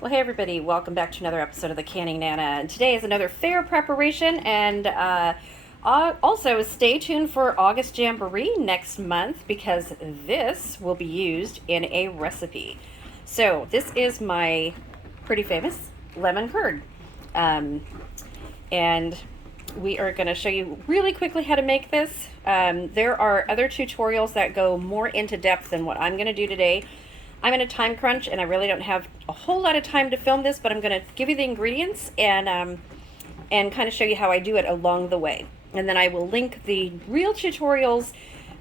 Well, hey everybody, welcome back to another episode of the Canning Nana. And today is another fair preparation, and also stay tuned for August Jamboree next month because this will be used in a recipe. So this is my pretty famous lemon curd. And we are going to show you really quickly how to make this. There are other tutorials that go more into depth than what I'm going to do today. I'm in a time crunch and I really don't have a whole lot of time to film this, but I'm going to give you the ingredients and kind of show you how I do it along the way. And then I will link the real tutorials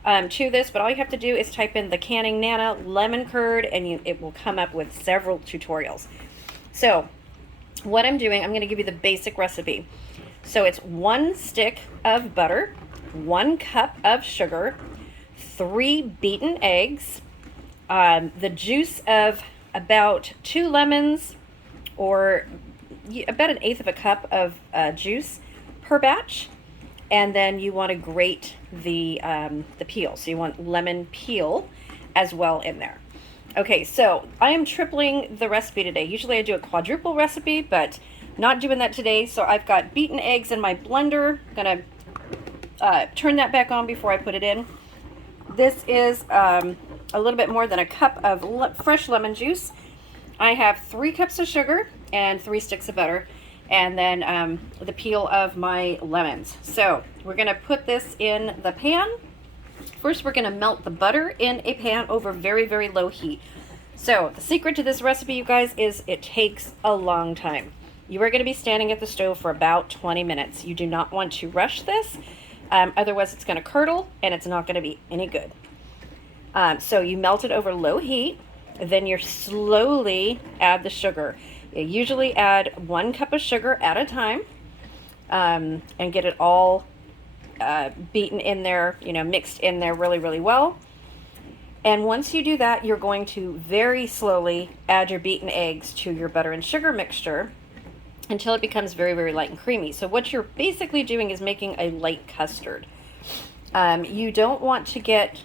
to this, but all you have to do is type in the Canning Nana lemon curd and it will come up with several tutorials. So what I'm doing, I'm going to give you the basic recipe. So it's 1 stick of butter, 1 cup of sugar, 3 beaten eggs, the juice of about 2 lemons, or about 1/8 of a cup of juice per batch, and then you want to grate the peel. So you want lemon peel as well in there. Okay, so I am tripling the recipe today. Usually I do a quadruple recipe, but not doing that today. So I've got beaten eggs in my blender. I'm gonna turn that back on before I put it in. This is a little bit more than a cup of fresh lemon juice. I have 3 cups of sugar and 3 sticks of butter, and then the peel of my lemons. So we're gonna put this in the pan. First, we're gonna melt the butter in a pan over very, very low heat. So the secret to this recipe, you guys, is it takes a long time. You are gonna be standing at the stove for about 20 minutes. You do not want to rush this. Otherwise it's gonna curdle and it's not gonna be any good. So you melt it over low heat, then you slowly add the sugar. You usually add 1 cup of sugar at a time, and get it all beaten in there, mixed in there really, really well. And once you do that, you're going to very slowly add your beaten eggs to your butter and sugar mixture until it becomes very, very light and creamy. So what you're basically doing is making a light custard. You don't want to get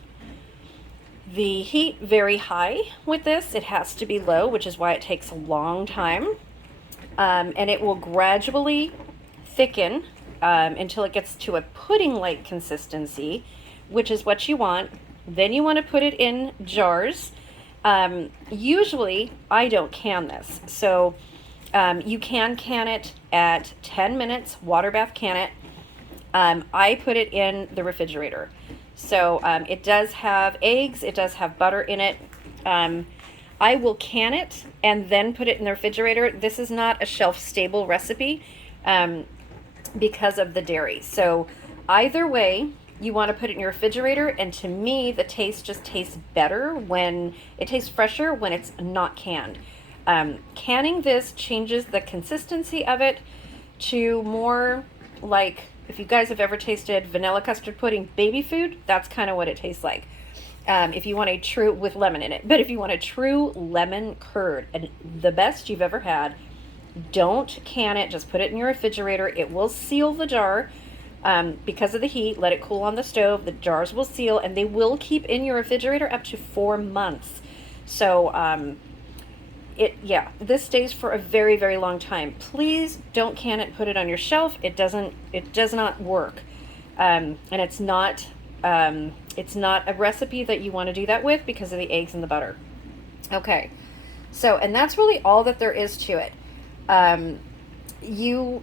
the heat very high with this. It has to be low, which is why it takes a long time. And it will gradually thicken until it gets to a pudding-like consistency, which is what you want. Then you want to put it in jars. Usually, I don't can this. So you can it at 10 minutes, water bath can it. I put it in the refrigerator. So it does have eggs, it does have butter in it. I will can it and then put it in the refrigerator. This is not a shelf-stable recipe because of the dairy. So either way, you want to put it in your refrigerator, and to me, the taste just tastes better when it tastes fresher when it's not canned. Canning this changes the consistency of it to more like, if you guys have ever tasted vanilla custard pudding baby food, that's kind of what it tastes like. If you want a true, with lemon in it, but if you want a true lemon curd, and the best you've ever had, don't can it, just put it in your refrigerator. It will seal the jar because of the heat. Let it cool on the stove. The jars will seal, and they will keep in your refrigerator up to 4 months. So this stays for a very, very long time. Please don't can it, put it on your shelf. It does not work. And it's not a recipe that you want to do that with because of the eggs and the butter. Okay. So, and that's really all that there is to it. You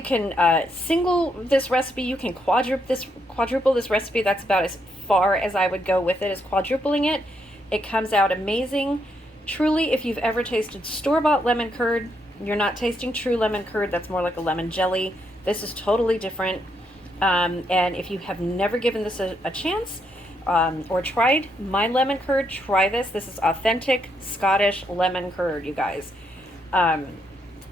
can single this recipe, you can quadruple this recipe. That's about as far as I would go with it, is quadrupling it. It comes out amazing. Truly, if you've ever tasted store-bought lemon curd, you're not tasting true lemon curd. That's more like a lemon jelly. This is totally different. And if you have never given this a chance or tried my lemon curd, try this. This is authentic Scottish lemon curd, you guys.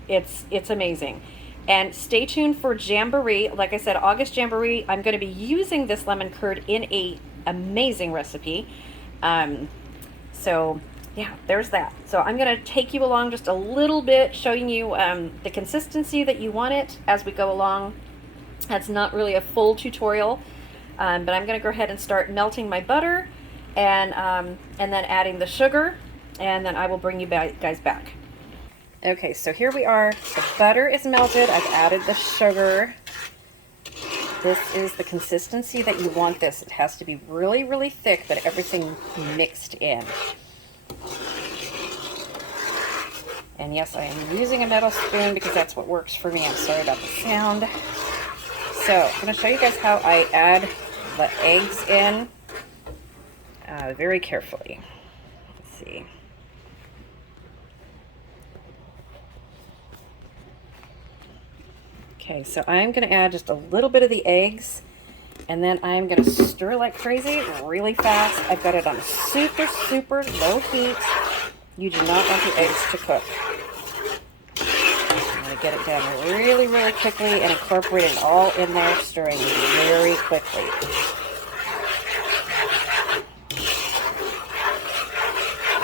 It's amazing. And stay tuned for Jamboree. Like I said, August Jamboree, I'm going to be using this lemon curd in a amazing recipe. So yeah, there's that. So I'm going to take you along just a little bit, showing you the consistency that you want it as we go along. That's not really a full tutorial, but I'm going to go ahead and start melting my butter and then adding the sugar, and then I will bring you guys back. Okay, so here we are. The butter is melted. I've added the sugar. This is the consistency that you want this. It has to be really, really thick, but everything mixed in. And yes, I am using a metal spoon because that's what works for me. I'm sorry about the sound. So I'm going to show you guys how I add the eggs in very carefully. Let's see. Okay, so I'm going to add just a little bit of the eggs, and then I'm going to stir like crazy, really fast. I've got it on super, super low heat. You do not want the eggs to cook. I'm going to get it done really, really quickly and incorporate it all in there, stirring very quickly.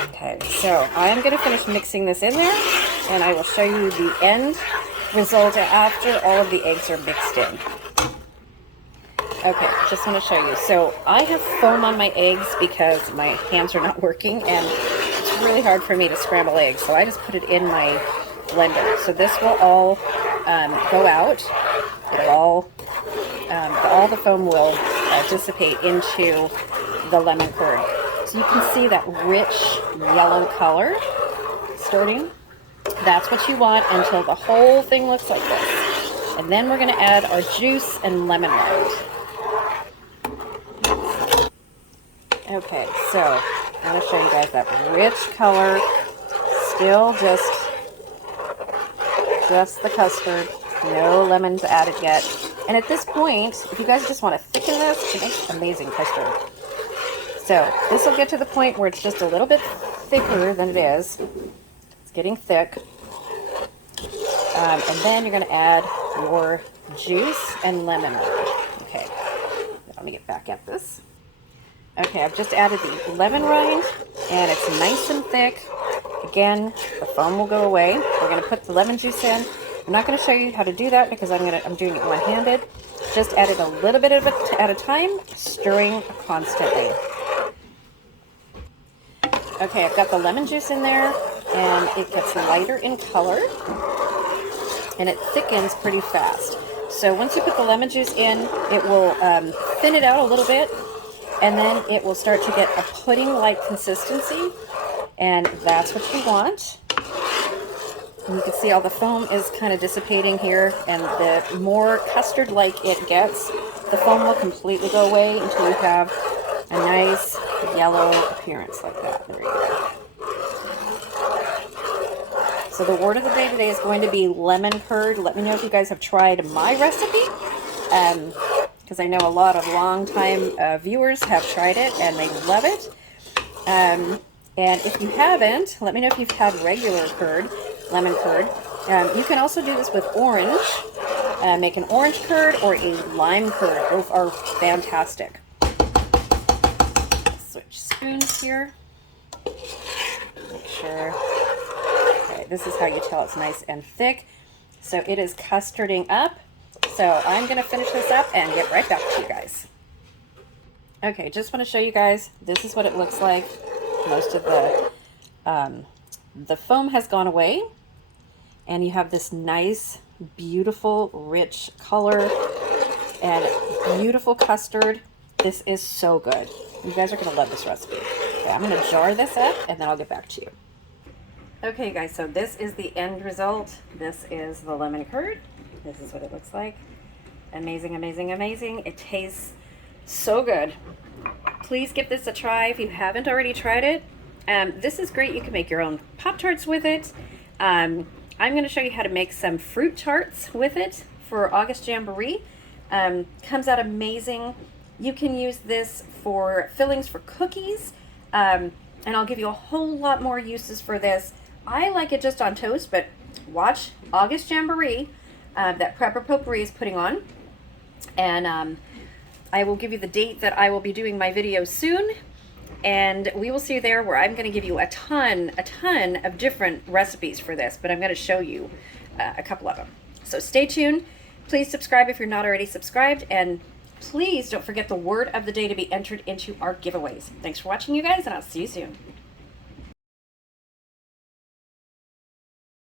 Okay, so I'm going to finish mixing this in there, and I will show you the end result after all of the eggs are mixed in. Okay, just want to show you. So I have foam on my eggs because my hands are not working and it's really hard for me to scramble eggs. So I just put it in my blender. So this will all go out. It'll all the foam will dissipate into the lemon curd. So you can see that rich yellow color starting. That's what you want until the whole thing looks like this. And then we're going to add our juice and lemon rind. Okay, so I'm going to show you guys that rich color. Still just the custard. No lemons added yet. And at this point, if you guys just want to thicken this, it makes amazing custard. So this will get to the point where it's just a little bit thicker than it is. Getting thick, and then you're going to add your juice and lemon rind. Okay, let me get back at this. Okay, I've just added the lemon rind, and it's nice and thick. Again, the foam will go away. We're going to put the lemon juice in. I'm not going to show you how to do that because I'm doing it one-handed. Just add it a little bit of it at a time, stirring constantly. Okay, I've got the lemon juice in there, and it gets lighter in color, and it thickens pretty fast. So once you put the lemon juice in, it will thin it out a little bit, and then it will start to get a pudding-like consistency, and that's what you want. And you can see all the foam is kind of dissipating here, and the more custard-like it gets, the foam will completely go away until you have a nice yellow appearance like that. There we go. So the word of the day today is going to be lemon curd. Let me know if you guys have tried my recipe, because I know a lot of long-time viewers have tried it and they love it. And if you haven't, let me know if you've had regular curd, lemon curd. You can also do this with orange. Make an orange curd or a lime curd. Both are fantastic. Switch spoons here. Make sure. Okay, this is how you tell it's nice and thick. So it is custarding up. So I'm going to finish this up and get right back to you guys. Okay, just want to show you guys. This is what it looks like. Most of the foam has gone away, and you have this nice, beautiful, rich color and beautiful custard. This is so good. You guys are going to love this recipe. Okay, I'm going to jar this up, and then I'll get back to you. Okay, guys, so this is the end result. This is the lemon curd. This is what it looks like. Amazing, amazing, amazing. It tastes so good. Please give this a try if you haven't already tried it. This is great. You can make your own Pop-Tarts with it. I'm going to show you how to make some fruit tarts with it for August Jamboree. Comes out amazing. You can use this for fillings for cookies, and I'll give you a whole lot more uses for this. I like it just on toast, but watch August Jamboree that Prepper Potpourri is putting on, and I will give you the date that I will be doing my video soon, and we will see you there, where I'm going to give you a ton of different recipes for this, but I'm going to show you a couple of them. So stay tuned. Please subscribe if you're not already subscribed, and please don't forget the word of the day to be entered into our giveaways. Thanks for watching, you guys, and I'll see you soon.